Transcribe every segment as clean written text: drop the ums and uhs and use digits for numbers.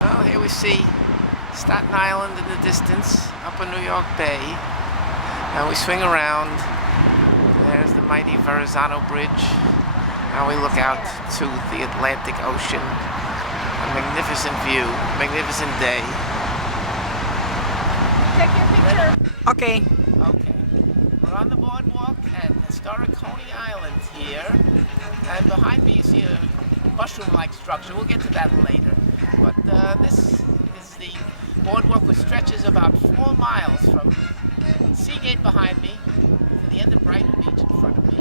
Well, here we see Staten Island in the distance, up in New York Bay. And we swing around. There's the mighty Verrazano Bridge. Now we look out to the Atlantic Ocean. A magnificent view, magnificent day. Take your picture. Okay. Okay. We're on the boardwalk at historic Coney Island here. And behind me you see a mushroom-like structure. We'll get to that later. But this is the boardwalk, which stretches about 4 miles from Seagate behind me to the end of Brighton Beach in front of me.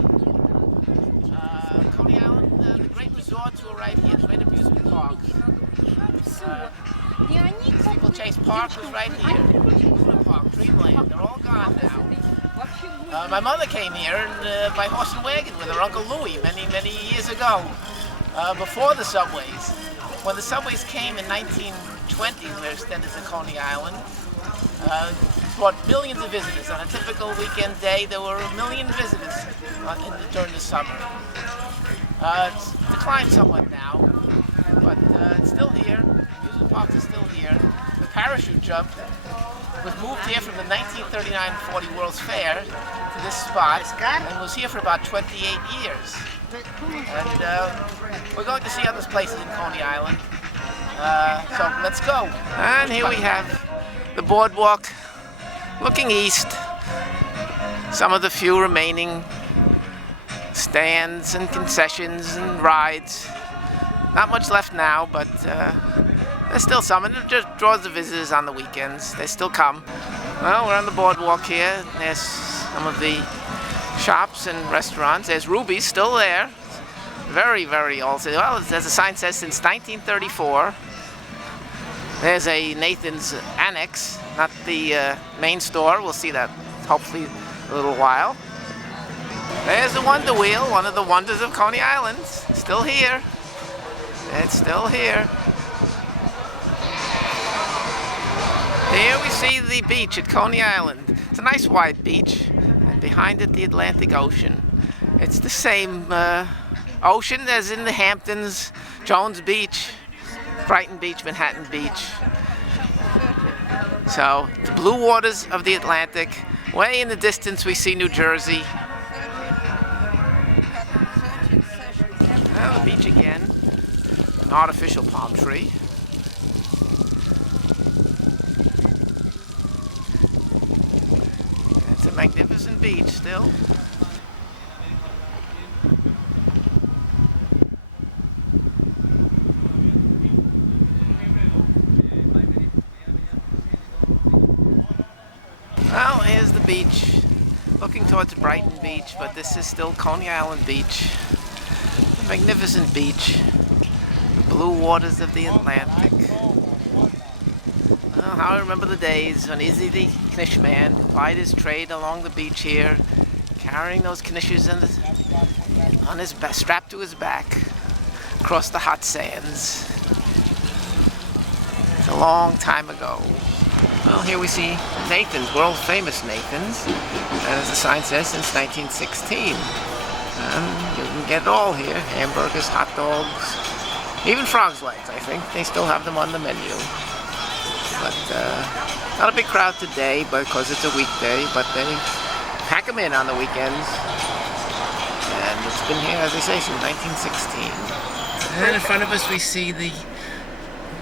Coney Island, the great resorts were right here, the great amusement parks. Steeplechase Park was right here. Luna Park, Dreamland, they're all gone now. My mother came here in my horse and wagon with her Uncle Louie many years ago, before the subways. When the subways came in 1920, they were extended to Coney Island. Brought millions of visitors. On a typical weekend day, there were 1 million visitors during the summer. It's declined somewhat now, but it's still here. Amusement parks are still here. The parachute jump was moved here from the 1939-40 World's Fair to this spot and was here for about 28 years. And we're going to see other places in Coney Island. So let's go. And here we have the boardwalk looking east. Some of the few remaining stands and concessions and rides. Not much left now, but there's still some, and it just draws the visitors on the weekends. They still come. Well, we're on the boardwalk here. There's some of the shops and restaurants. There's Ruby's still there. Very old. Well, as a sign says, since 1934. There's a Nathan's Annex, not the main store. We'll see that hopefully in a little while. There's the Wonder Wheel, one of the wonders of Coney Island. Still here. It's still here. Here we see the beach at Coney Island. It's a nice wide beach, and behind it the Atlantic Ocean. It's the same ocean as in the Hamptons, Jones Beach, Brighton Beach, Manhattan Beach. So, the blue waters of the Atlantic. Way in the distance we see New Jersey. Well, the beach again. An artificial palm tree. It's a magnificent beach still. Well, here's the beach, looking towards Brighton Beach, but this is still Coney Island Beach. A magnificent beach, the blue waters of the Atlantic. Well, how I remember the days when Izzy the Knish man plied his trade along the beach here, carrying those knishes on his strapped to his back across the hot sands. It's a long time ago. Well, here we see Nathan's, world famous Nathan's, and as the sign says, since 1916. You can get it all here, hamburgers, hot dogs, even frog's legs, I think. They still have them on the menu. But not a big crowd today because it's a weekday, but they pack them in on the weekends. And it's been here, as I say, since 1916. And in front of us we see the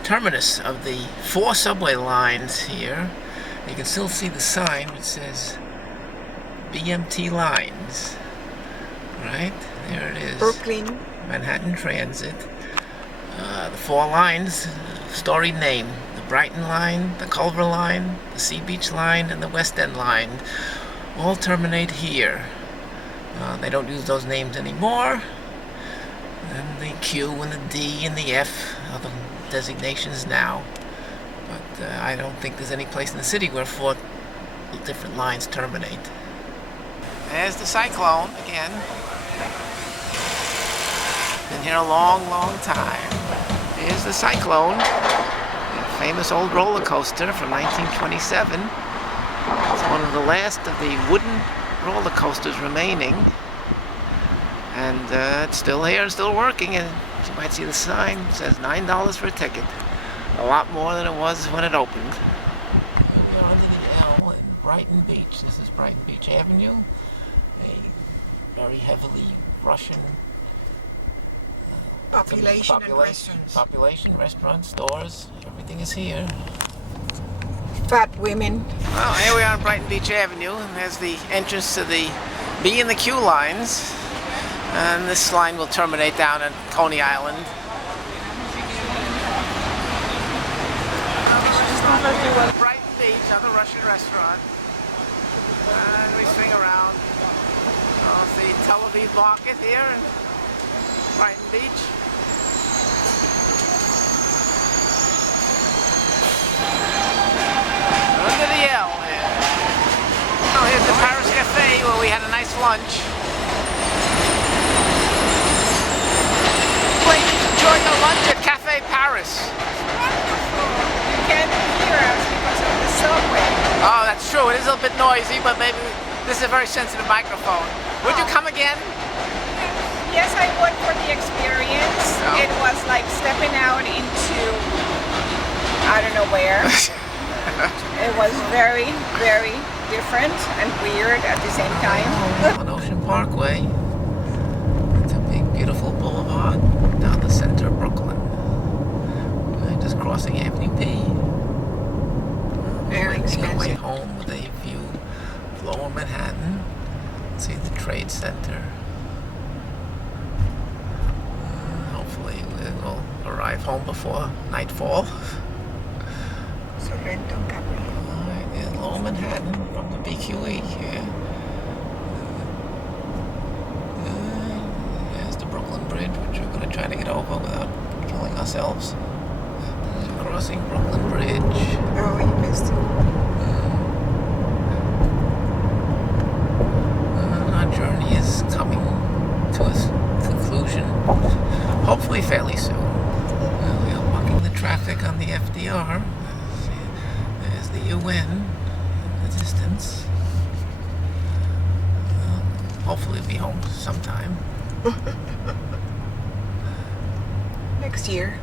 terminus of the 4 subway lines here. You can still see the sign which says BMT lines. Right? There it is. Brooklyn. Manhattan Transit. The 4 lines, storied name. The Brighton line, the Culver line, the Sea Beach line, and the West End line all terminate here. They don't use those names anymore. And the Q and the D and the F are the designations now, but I don't think there's any place in the city where 4 different lines terminate. There's the Cyclone again. Been here a long time. Here's the Cyclone, a famous old roller coaster from 1927. It's one of the last of the wooden roller coasters remaining, and it's still here and still working. And you might see the sign, it says $9 for a ticket. A lot more than it was when it opened. Here we are under the L in Brighton Beach. This is Brighton Beach Avenue, a very heavily Russian population and restaurants. Population, restaurants, stores, everything is here. Fat women. Well, here we are on Brighton Beach Avenue, and there's the entrance to the B and the Q lines. And this line will terminate down at Coney Island. Brighton Beach, another Russian restaurant. And we swing around. The Tel Aviv market here in Brighton Beach. Under the L here. Oh, here's the Paris Cafe where we had a nice lunch. Enjoy your lunch at Cafe Paris. You can't hear us because of the subway. Oh, that's true. It is a little bit noisy, but maybe this is a very sensitive microphone. Would you come again? Yes, I would for the experience. Oh. It was like stepping out into, I don't know where. It was very, very different and weird at the same time. On Ocean Parkway. It's a big, beautiful boulevard down the center of Brooklyn. We're just crossing Avenue P. Very Making our way expensive. home with a view of Lower Manhattan. See the Trade Center. Hopefully we will arrive home before nightfall. Sorrento Capri. There's Lower Manhattan from the BQE here. There's the Brooklyn Bridge, which we're going to try to get over without killing ourselves. Crossing Brooklyn Bridge. Oh, you missed it. Our journey is coming to a conclusion, hopefully fairly soon. We are bucking the traffic on the FDR. There's the UN in the distance. Hopefully we'll be home sometime. Next year.